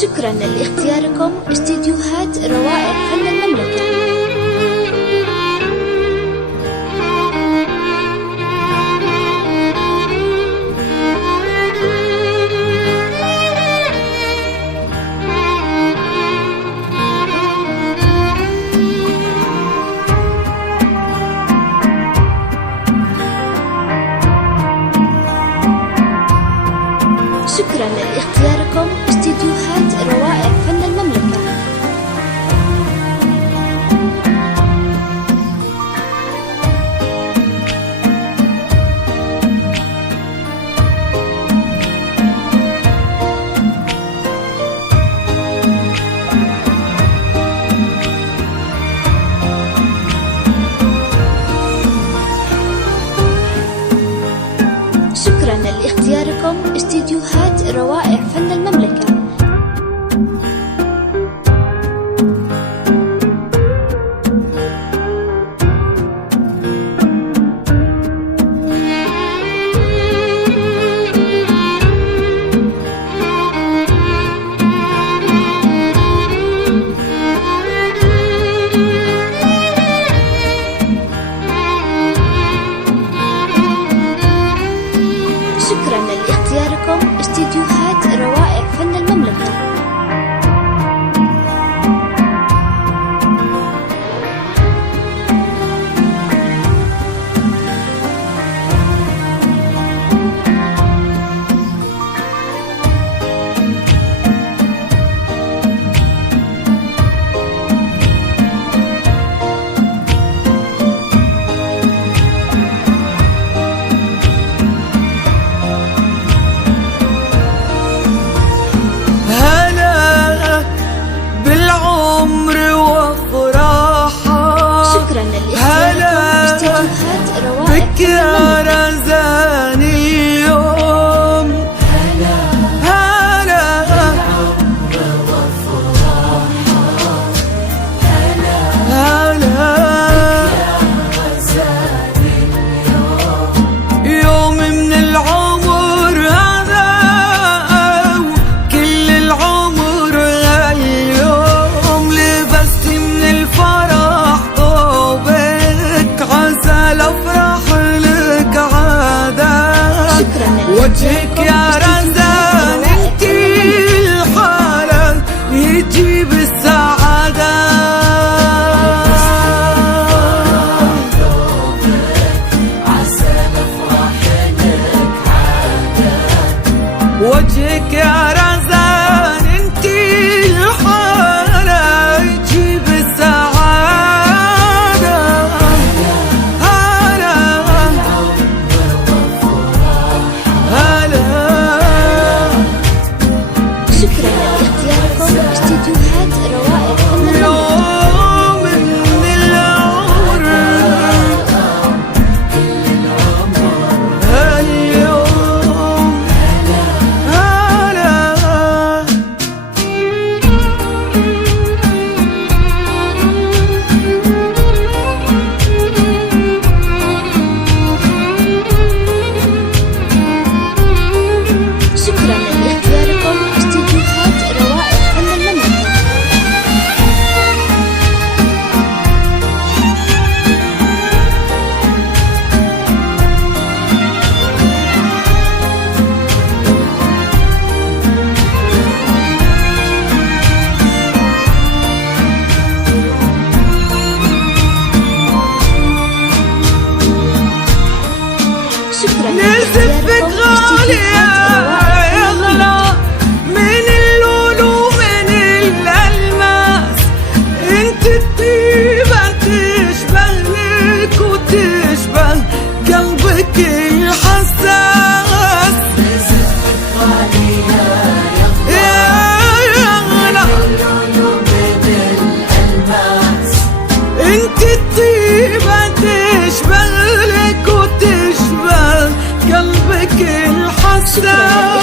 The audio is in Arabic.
شكرا لاختياركم استديوهات روائع فن المملكة. شكرا لاختياركم استديوهات روائع فن المملكة. شكرا لاختياركم استديوهات روائع فن المملكة. شكرا لاختياركم استديوهات روائع فن المملكة. بك يا رزاني اليوم هلا بالعمر والفراحة هلا بك يا رزاني اليوم يوم من العمر هذا وكل العمر هاليوم لبست من الفرح طوبك عسى الافراح لك عادة وجهك يا رزان انتي الحالة يجيب السعادة عسى الافراح لك عادة وجهك يا رزان انتي الحالة يجيب السعادة استديوهات روائع فن يوم من العمر هاليوم هلا شكرا لاختياركم استديوهات روائع فن المملكة. شكرا نزفك غالية يغلى من اللولو من الألماس انت الطيبة تشبه لك وتشبه قلبك الحساس نزفك غالية يغلى من اللولو من الألماس انت الطيبة تشبه لك وتشبه قلبك الحساس